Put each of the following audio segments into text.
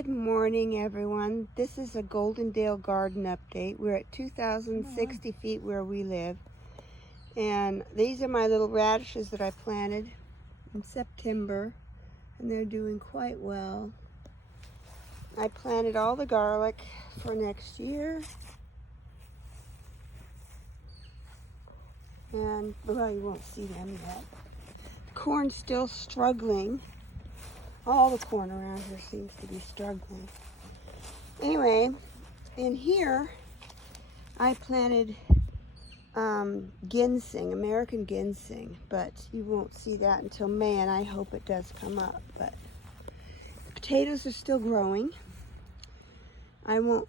Good morning, everyone. This is a Goldendale garden update. We're at 2,060 feet where we live. And these are my little radishes that I planted in September, and they're doing quite well. I planted all the garlic for next year. And, well, you won't see them yet. Corn's still struggling. All the corn around here seems to be struggling. Anyway, in here, I planted ginseng, American ginseng, but you won't see that until May, and I hope it does come up. But the potatoes are still growing. I won't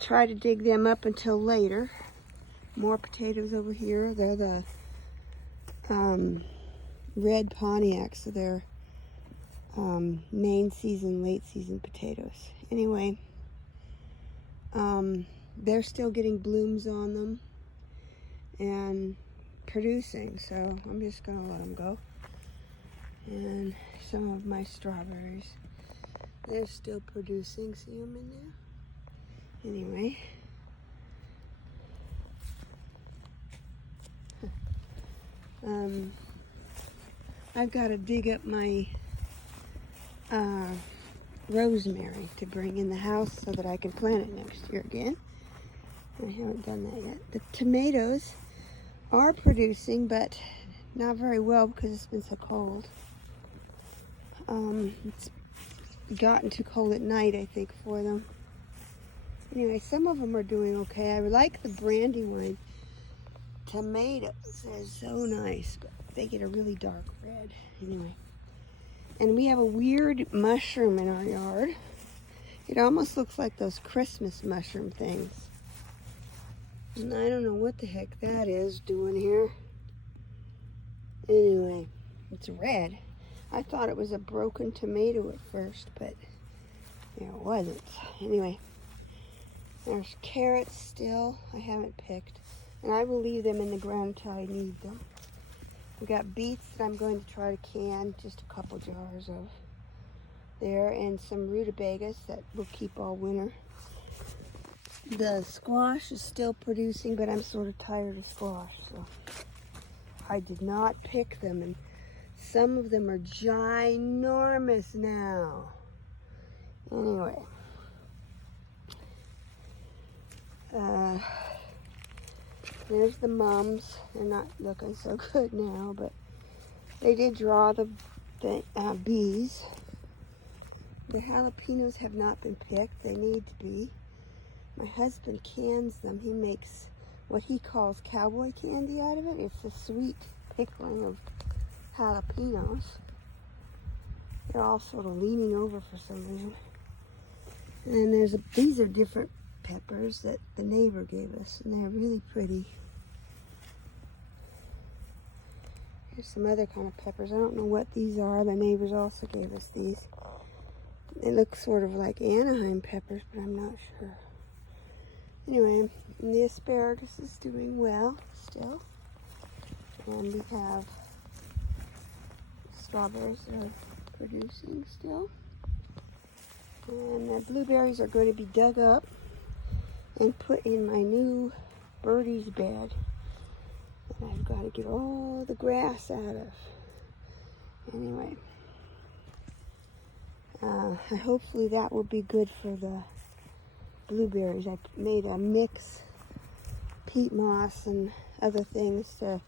try to dig them up until later. More potatoes over here. They're the red Pontiacs, so they're main season, late season potatoes. Anyway, they're still getting blooms on them and producing, so I'm just gonna let them go. And some of my strawberries, they're still producing. See them in there? Anyway, I've got to dig up my rosemary to bring in the house so that I can plant it next year again. I haven't done that yet. The tomatoes are producing, but not very well because it's been so cold. It's gotten too cold at night, I think, for them. Anyway, some of them are doing okay. I like the Brandywine tomatoes. They're so nice, but they get a really dark red. Anyway. And we have a weird mushroom in our yard. It almost looks like those Christmas mushroom things. And I don't know what the heck that is doing here. Anyway, it's red. I thought it was a broken tomato at first, but it wasn't. Anyway, there's carrots still I haven't picked. And I will leave them in the ground until I need them. We've got beets that I'm going to try to can, just a couple jars of there, and some rutabagas that will keep all winter. The squash is still producing, but I'm sort of tired of squash, so I did not pick them, and some of them are ginormous now. Anyway, there's the mums. They're not looking so good now, but they did draw the bees. The jalapenos have not been picked. They need to be. My husband cans them. He makes what he calls cowboy candy out of it. It's a sweet pickling of jalapenos. They're all sort of leaning over for some reason. And then these are different peppers that the neighbor gave us, and they're really pretty. Here's some other kind of peppers. I don't know what these are. The neighbors also gave us these. They look sort of like Anaheim peppers, but I'm not sure. Anyway, the asparagus is doing well still. And we have strawberries that are producing still. And the blueberries are going to be dug up and put in my new birdie's bed. And I've got to get all the grass out of. Anyway, hopefully that will be good for the blueberries. I made a mix, peat moss and other things to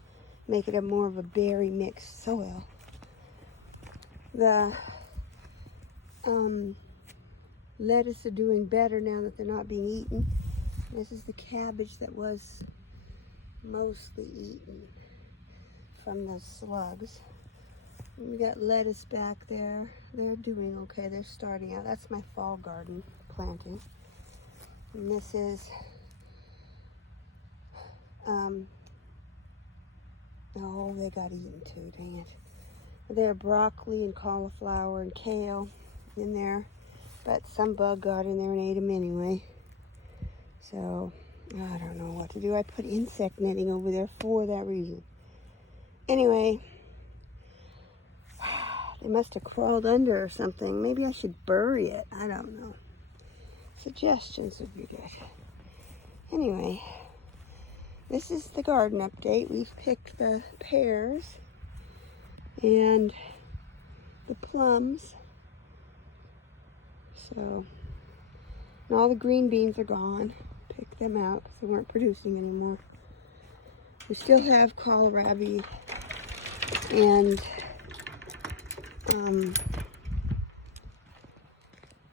make it more of a berry mixed soil. The lettuce are doing better now that they're not being eaten. This is the cabbage that was mostly eaten from the slugs. And we got lettuce back there. They're doing okay. They're starting out. That's my fall garden planting. And this is oh, they got eaten too, dang it. There are broccoli and cauliflower and kale in there, but some bug got in there and ate them anyway. So I don't know what to do. I put insect netting over there for that reason. Anyway, It must have crawled under or something. Maybe I should bury it. I don't know. Suggestions would be good. Anyway, this is the garden update. We've picked the pears and the plums. So, and all the green beans are gone. Picked them out because they weren't producing anymore. We still have kohlrabi and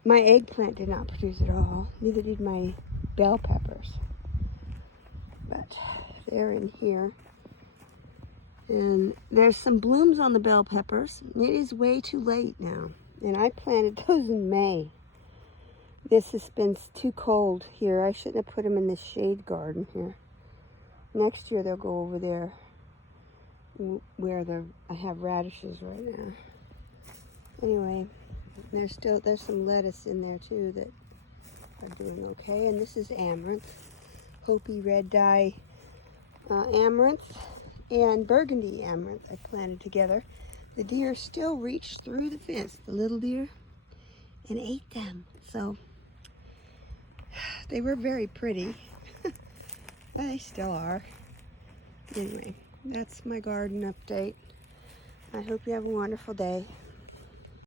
my eggplant did not produce at all. Neither did my bell peppers. But they're in here. And there's some blooms on the bell peppers. It is way too late now. And I planted those in May. This has been too cold here. I shouldn't have put them in this shade garden here. Next year they'll go over there where I have radishes right now. Anyway, there's some lettuce in there too that are doing okay. And this is amaranth, Hopi red dye amaranth and burgundy amaranth I planted together. The deer still reached through the fence, the little deer, and ate them. So they were very pretty. They still are. Anyway, that's my garden update. I hope you have a wonderful day.